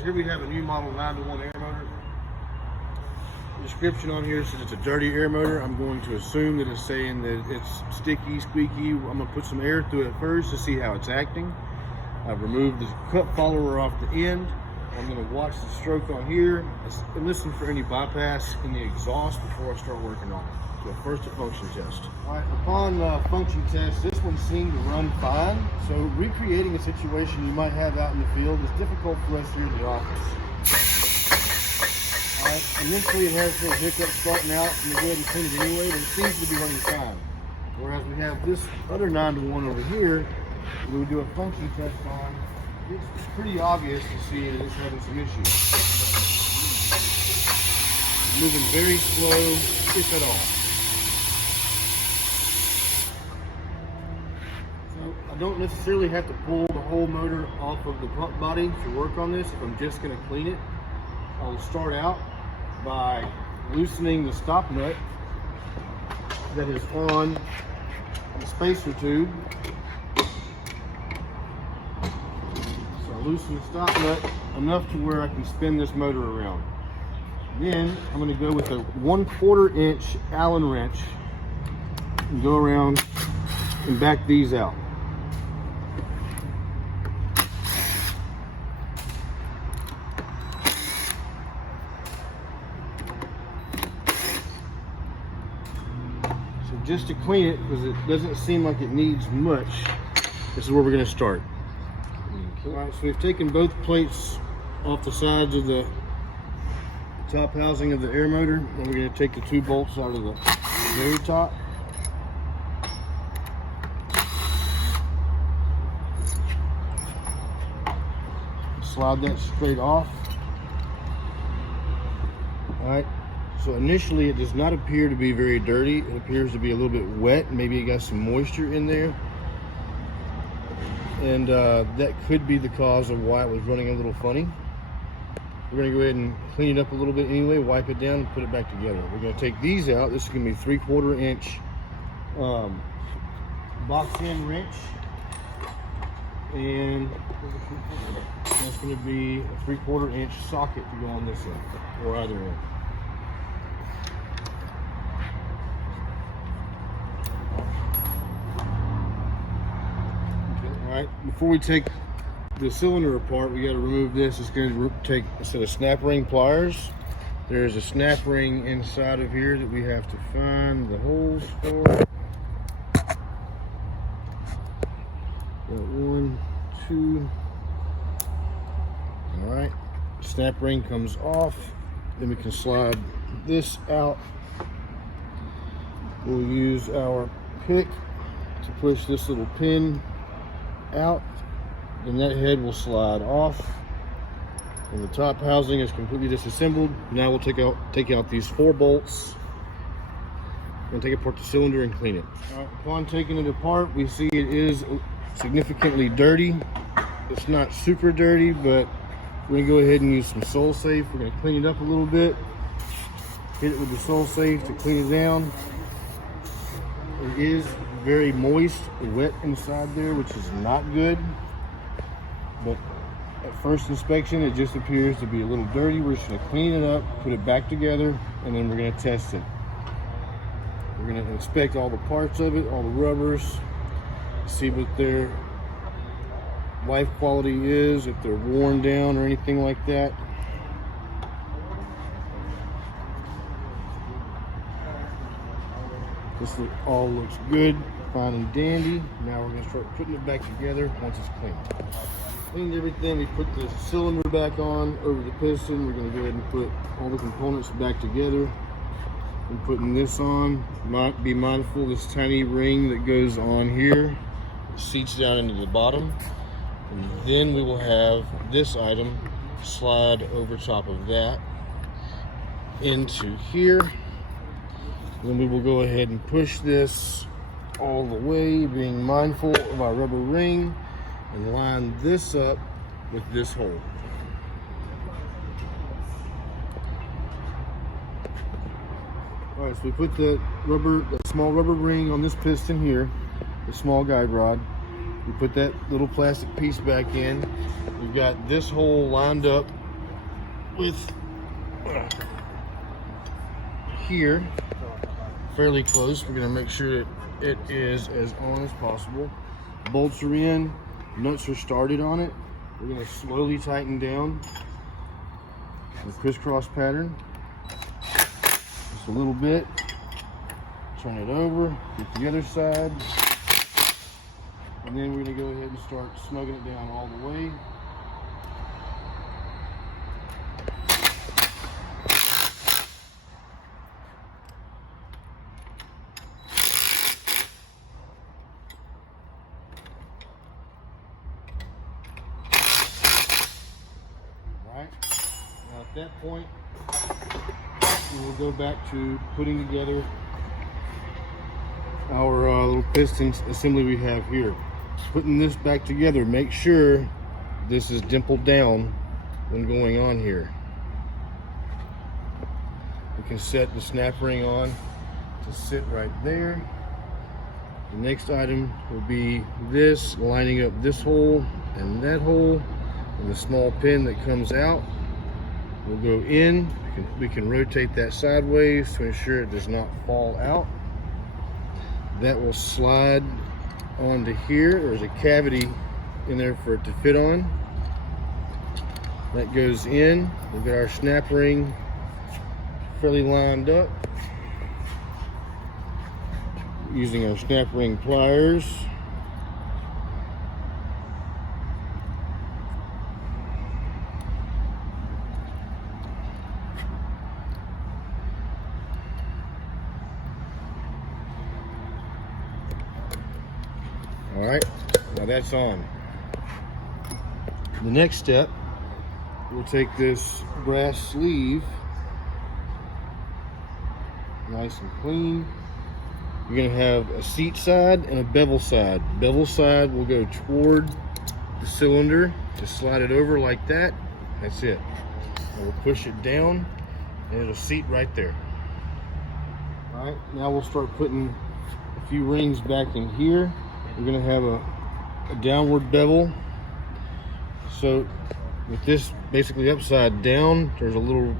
So here we have a new model 9-to-1 air motor. The description on here says it's a dirty air motor. I'm going to assume that it's saying that it's sticky, squeaky. I'm going to put some air through it first to see how it's acting. I've removed the cup follower off the end. I'm going to watch the stroke on here and listen for any bypass in the exhaust before I start working on it. So first a function test. All right, upon function test, this one seemed to run fine. So recreating a situation you might have out in the field is difficult for us here in the office. All right, initially it has little hiccups starting out, and we'll go ahead and clean it anyway, but it seems to be running fine. Whereas we have this other 9-to-1 over here, we do a function test on, it's pretty obvious to see that it's having some issues. Moving very slow, if at all. I don't necessarily have to pull the whole motor off of the pump body to work on this. If I'm just going to clean it, I'll start out by loosening the stop nut that is on the spacer tube. So I loosen the stop nut enough to where I can spin this motor around. Then I'm going to go with a 1/4 inch Allen wrench and go around and back these out. Just to clean it, because it doesn't seem like it needs much, this is where we're going to start. All right, so we've taken both plates off the sides of the top housing of the air motor, and we're going to take the 2 bolts out of the very top. Slide that straight off. All right. So initially it does not appear to be very dirty. It appears to be a little bit wet. Maybe it got some moisture in there. And that could be the cause of why it was running a little funny. We're gonna go ahead and clean it up a little bit anyway, wipe it down and put it back together. We're gonna take these out. This is gonna be 3/4 inch box end wrench. And that's gonna be a 3/4 inch socket to go on this end, or either end. Alright, before we take the cylinder apart, we got to remove this. It's going to take a set of snap ring pliers. There's a snap ring inside of here that we have to find the holes for. Got 1, 2. Alright, snap ring comes off. Then we can slide this out. We'll use our pick to push this little pin out, and that head will slide off, and the top housing is completely disassembled. Now we'll take out these 4 bolts and take apart the cylinder and clean it. Upon taking it apart, we see it is significantly dirty. It's not super dirty, but we're gonna go ahead and use some Soul Safe. We're gonna clean it up a little bit, hit it with the Soul Safe to clean it down. It is very moist, wet inside there, which is not good. But at first inspection, it just appears to be a little dirty. We're just going to clean it up, put it back together, and then we're going to test it. We're going to inspect all the parts of it, all the rubbers, see what their life quality is, if they're worn down or anything like that. This all looks good, fine and dandy. Now we're going to start putting it back together once it's cleaned. Cleaned everything, we put the cylinder back on over the piston. We're going to go ahead and put all the components back together. And putting this on, be mindful this tiny ring that goes on here, seats down into the bottom. And then we will have this item slide over top of that into here. Then we will go ahead and push this all the way, being mindful of our rubber ring, and line this up with this hole. All right, so we put the small rubber ring on this piston here, the small guide rod. We put that little plastic piece back in. We've got this hole lined up with here fairly close. We're going to make sure that it is as on as possible. Bolts are in, nuts are started on it. We're going to slowly tighten down the crisscross pattern just a little bit. Turn it over, get the other side, and then we're going to go ahead and start snugging it down all the way. Now at that point, we will go back to putting together our little piston assembly we have here. Putting this back together, make sure this is dimpled down when going on here. We can set the snap ring on to sit right there. The next item will be this, lining up this hole and that hole, and the small pin that comes out will go in. We can rotate that sideways to ensure it does not fall out. That will slide onto here. There's a cavity in there for it to fit on. That goes in. We've got our snap ring fairly lined up using our snap ring pliers. All right, now that's on. The next step, we'll take this brass sleeve, nice and clean. You're gonna have a seat side and a bevel side. Bevel side will go toward the cylinder. Just slide it over like that. That's it. And we'll push it down and it'll seat right there. All right, now we'll start putting a few rings back in here. We're gonna have a downward bevel. So with this basically upside down, there's a little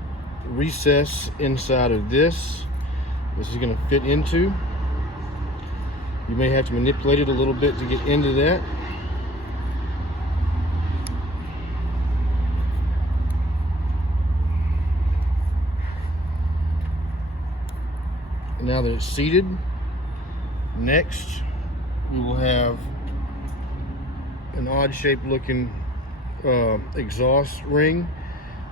recess inside of this. This is gonna fit into. You may have to manipulate it a little bit to get into that. And now that it's seated, next we will have an odd shaped looking exhaust ring.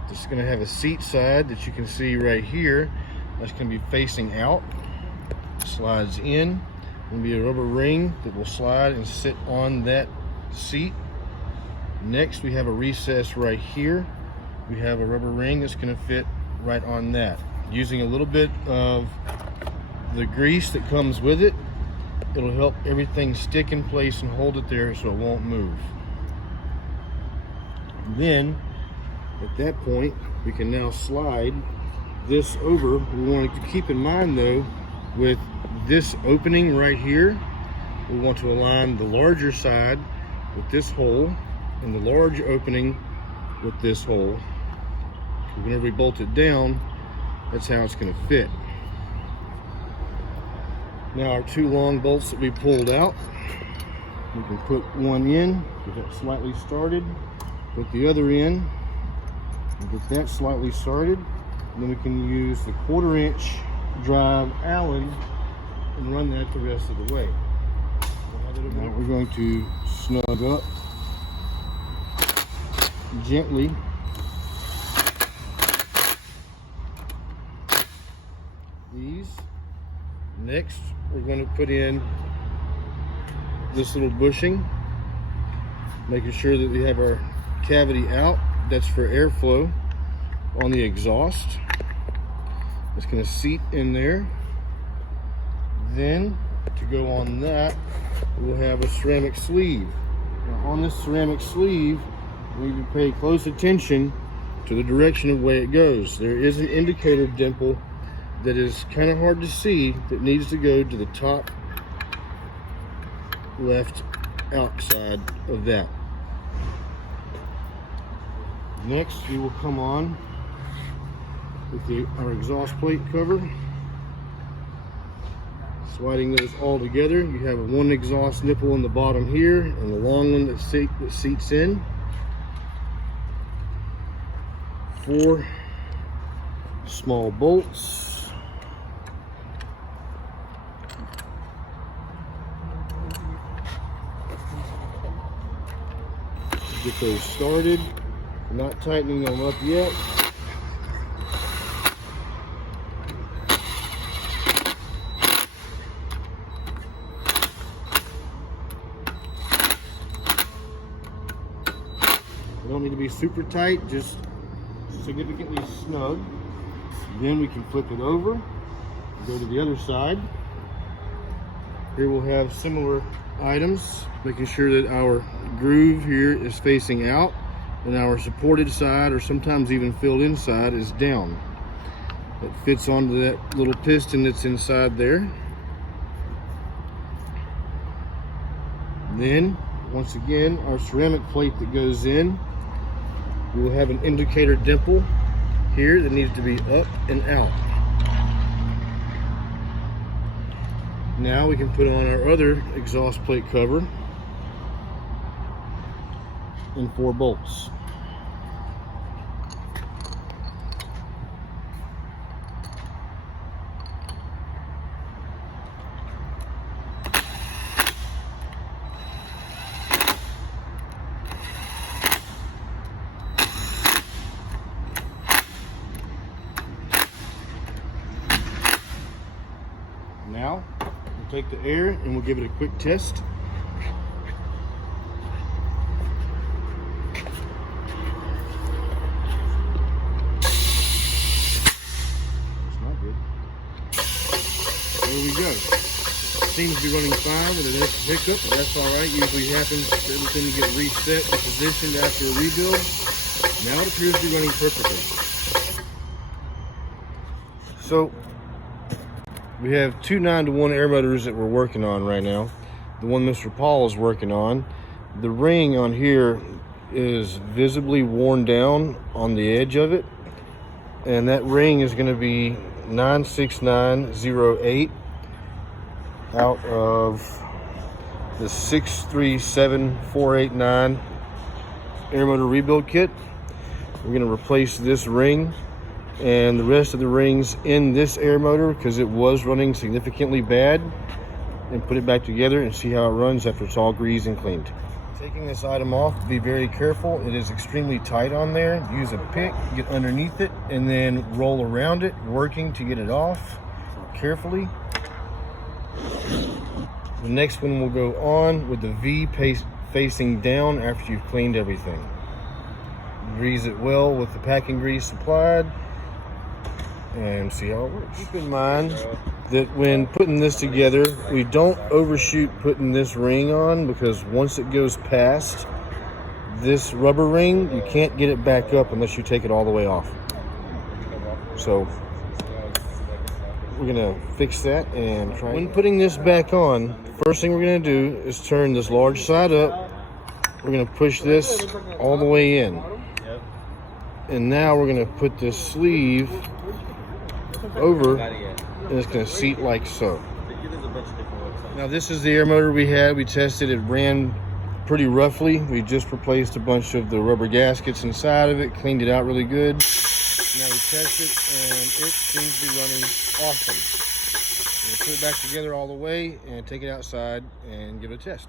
This is going to have a seat side that you can see right here. That's going to be facing out. Slides in. Going to be a rubber ring that will slide and sit on that seat. Next we have a recess right here. We have a rubber ring that's going to fit right on that. Using a little bit of the grease that comes with it, it'll help everything stick in place and hold it there so it won't move. Then at that point we can now slide this over. We want to keep in mind though, with this opening right here, we want to align the larger side with this hole and the large opening with this hole. Whenever we bolt it down, that's how it's going to fit. Now our two long bolts that we pulled out, we can put one in, get that slightly started, put the other in, and get that slightly started. And then we can use the 1/4 inch drive Allen and run that the rest of the way. Now we're going to snug up gently. These. Next, we're going to put in this little bushing, making sure that we have our cavity out. That's for airflow on the exhaust. It's going to seat in there. Then, to go on that, we'll have a ceramic sleeve. Now, on this ceramic sleeve, we need to pay close attention to the direction of the way it goes. There is an indicator dimple that is kind of hard to see that needs to go to the top left outside of that. Next, we will come on with our exhaust plate cover. Sliding those all together, you have one exhaust nipple in the bottom here and the long one that seats in. 4 small bolts. Get those started. Not tightening them up yet. They don't need to be super tight, just significantly snug. Then we can flip it over, go to the other side. Here we'll have similar items, making sure that our groove here is facing out and our supported side, or sometimes even filled in side, is down. It fits onto that little piston that's inside there. Then, once again, our ceramic plate that goes in, we will have an indicator dimple here that needs to be up and out. Now we can put on our other exhaust plate cover and 4 bolts. Now, we'll take the air and we'll give it a quick test. It's not good. There we go. Seems to be running fine with an extra hiccup, but that's alright. Usually happens for everything to get reset and positioned after a rebuild. Now it appears to be running perfectly. So, we have 2 9-to-1 air motors that we're working on right now. The one Mr. Paul is working on. The ring on here is visibly worn down on the edge of it. And that ring is going to be 96908 out of the 637489 air motor rebuild kit. We're going to replace this ring and the rest of the rings in this air motor because it was running significantly bad, and put it back together and see how it runs after it's all greased and cleaned. Taking this item off, be very careful. It is extremely tight on there. Use a pick, get underneath it, and then roll around it, working to get it off carefully. The next one will go on with the V facing down after you've cleaned everything. Grease it well with the packing grease supplied and see how it works. Keep in mind that when putting this together, we don't overshoot putting this ring on, because once it goes past this rubber ring, you can't get it back up unless you take it all the way off. So we're gonna fix that and try. When putting this back on, first thing we're gonna do is turn this large side up. We're gonna push this all the way in. And now we're gonna put this sleeve over, and it's going to seat like so. Now this is the air motor we had. We tested it, ran pretty roughly. We just replaced a bunch of the rubber gaskets inside of it, cleaned it out really good. Now we test it and it seems to be running awesome. We'll put it back together all the way and take it outside and give it a test.